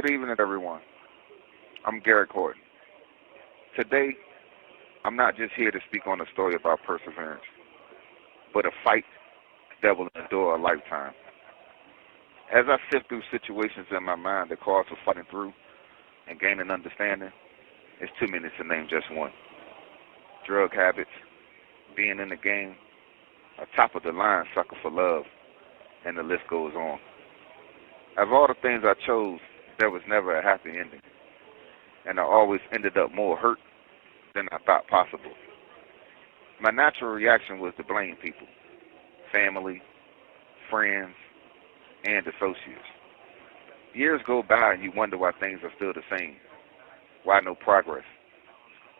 Good evening, everyone. I'm Garrick Horton. Today, I'm not just here to speak on a story about perseverance, but a fight that will endure a lifetime. As I sift through situations in my mind that call for fighting through and gaining understanding, it's too many to name just one. Drug habits, being in the game, a top-of-the-line sucker for love, and the list goes on. Of all the things I chose, there was never a happy ending, and I always ended up more hurt than I thought possible. My natural reaction was to blame people, family, friends, and associates. Years go by and you wonder why things are still the same, why no progress.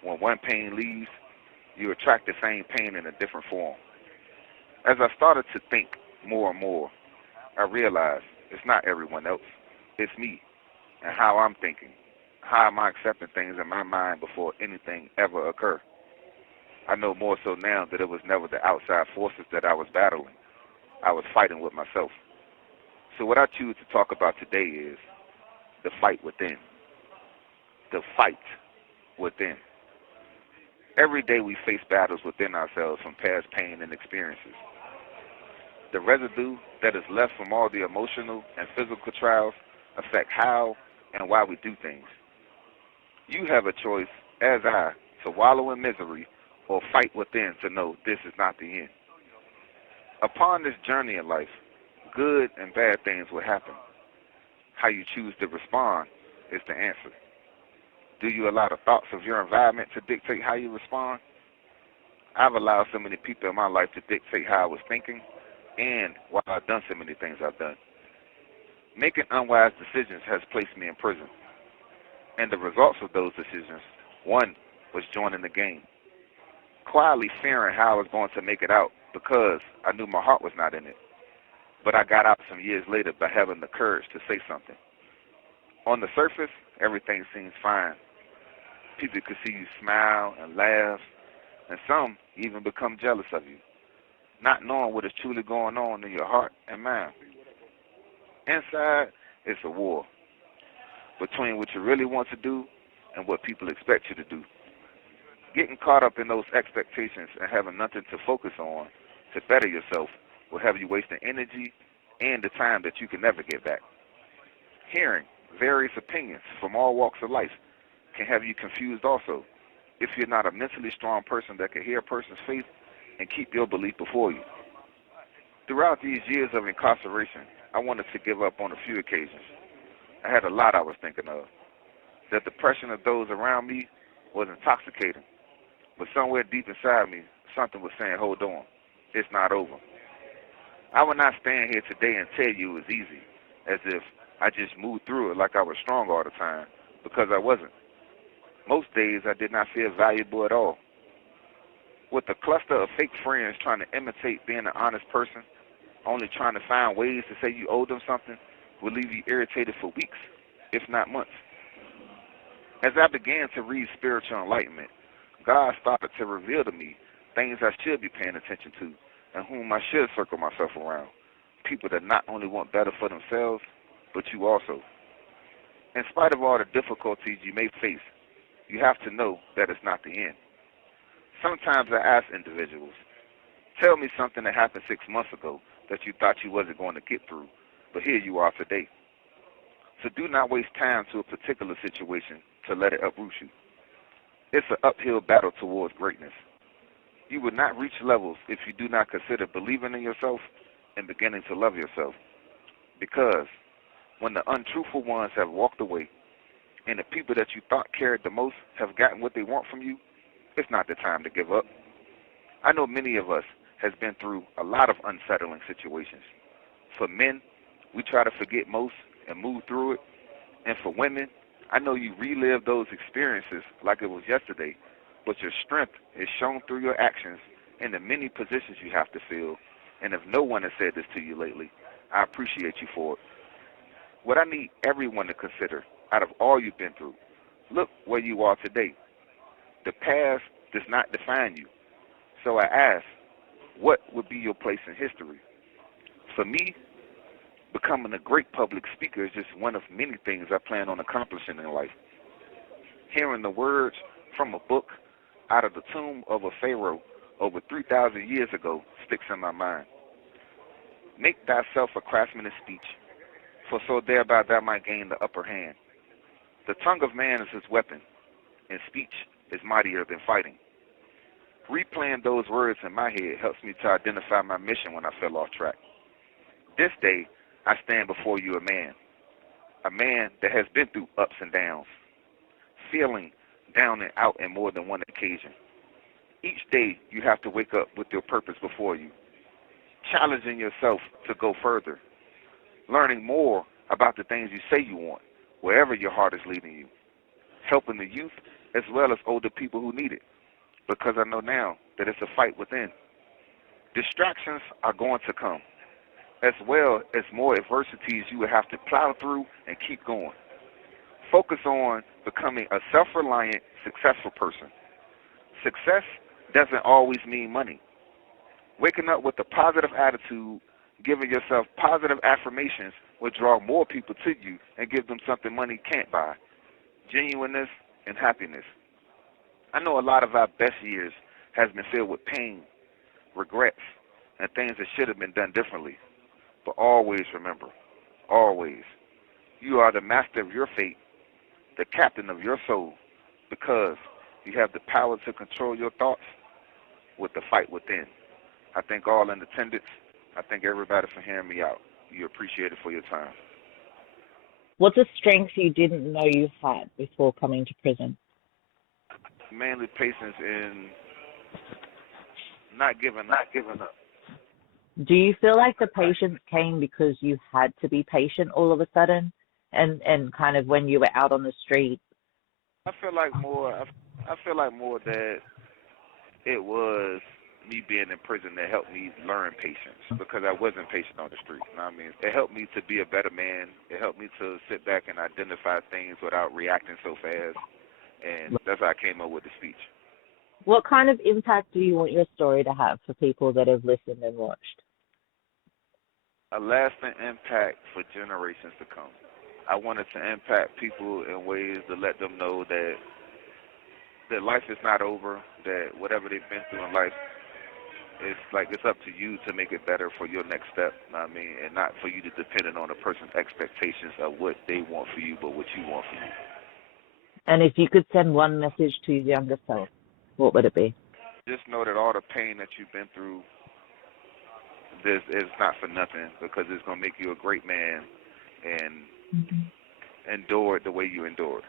When one pain leaves, you attract the same pain in a different form. As I started to think more and more, I realized it's not everyone else, it's me and how I'm thinking. How am I accepting things in my mind before anything ever occur? I know more so now that it was never the outside forces that I was battling. I was fighting with myself. So what I choose to talk about today is the fight within. The fight within. Every day we face battles within ourselves from past pain and experiences. The residue that is left from all the emotional and physical trials affect how and why we do things. You have a choice, as I, to wallow in misery or fight within to know this is not the end. Upon this journey in life, good and bad things will happen. How you choose to respond is the answer. Do you allow the thoughts of your environment to dictate how you respond? I've allowed so many people in my life to dictate how I was thinking and why I've done so many things I've done. Making unwise decisions has placed me in prison. And the results of those decisions, one was joining the game. Quietly fearing how I was going to make it out because I knew my heart was not in it. But I got out some years later by having the courage to say something. On the surface, everything seems fine. People could see you smile and laugh, and some even become jealous of you, not knowing what is truly going on in your heart and mind. Inside, it's a war between what you really want to do and what people expect you to do. Getting caught up in those expectations and having nothing to focus on to better yourself will have you wasting energy and the time that you can never get back. Hearing various opinions from all walks of life can have you confused also if you're not a mentally strong person that can hear a person's faith and keep your belief before you. Throughout these years of incarceration, I wanted to give up on a few occasions. I had a lot I was thinking of. The depression of those around me was intoxicating, but somewhere deep inside me, something was saying, hold on, it's not over. I would not stand here today and tell you it was easy, as if I just moved through it like I was strong all the time, because I wasn't. Most days I did not feel valuable at all. With a cluster of fake friends trying to imitate being an honest person, only trying to find ways to say you owe them something, will leave you irritated for weeks, if not months. As I began to read spiritual enlightenment, God started to reveal to me things I should be paying attention to and whom I should circle myself around. People that not only want better for themselves, but you also. In spite of all the difficulties you may face, you have to know that it's not the end. Sometimes I ask individuals, tell me something that happened 6 months ago that you thought you wasn't going to get through, but here you are today. So do not waste time to a particular situation to let it uproot you. It's an uphill battle towards greatness. You will not reach levels if you do not consider believing in yourself and beginning to love yourself. Because when the untruthful ones have walked away and the people that you thought cared the most have gotten what they want from you, it's not the time to give up. I know many of us has been through a lot of unsettling situations. For men, we try to forget most and move through it. And for women, I know you relive those experiences like it was yesterday, but your strength is shown through your actions in the many positions you have to fill. And if no one has said this to you lately, I appreciate you for it. What I need everyone to consider out of all you've been through, look where you are today. The past does not define you. So I ask, what would be your place in history? For me, Becoming a great public speaker is just one of many things I plan on accomplishing in life. Hearing the words from a book out of the tomb of a pharaoh over 3,000 years ago sticks in my mind. Make thyself a craftsman in speech, for so thereby thou might gain the upper hand. The tongue of man is his weapon, and speech is mightier than fighting. Replaying those words in my head helps me to identify my mission when I fell off track. This day, I stand before you a man that has been through ups and downs, feeling down and out in more than one occasion. Each day, you have to wake up with your purpose before you, challenging yourself to go further, learning more about the things you say you want, wherever your heart is leading you, helping the youth as well as older people who need it, because I know now that it's a fight within. Distractions are going to come, as well as more adversities you will have to plow through and keep going. Focus on becoming a self-reliant, successful person. Success doesn't always mean money. Waking up with a positive attitude, giving yourself positive affirmations will draw more people to you and give them something money can't buy: genuineness and happiness. I know a lot of our best years has been filled with pain, regrets, and things that should have been done differently. But always remember, always, you are the master of your fate, the captain of your soul, because you have the power to control your thoughts with the fight within. I thank all in attendance. I thank everybody for hearing me out. You appreciate it for your time. What's a strength you didn't know you had before coming to prison? Mainly patience and not giving up. Do you feel like the patience came because you had to be patient all of a sudden, and kind of when you were out on the street? I feel like more that it was me being in prison that helped me learn patience, because I wasn't patient on the street. You know what I mean? It helped me to be a better man. It helped me to sit back and identify things without reacting so fast. And that's how I came up with the speech. What kind of impact do you want your story to have for people that have listened and watched? A lasting impact for generations to come. I wanted to impact people in ways to let them know that life is not over, that whatever they've been through in life, it's up to you to make it better for your next step, you know what I mean? And not for you to depend on a person's expectations of what they want for you, but what you want for you. And if you could send one message to your younger self, what would it be? Just know that all the pain that you've been through, this is not for nothing, because it's going to make you a great man and endure it the way you endured.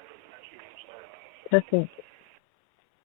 Perfect.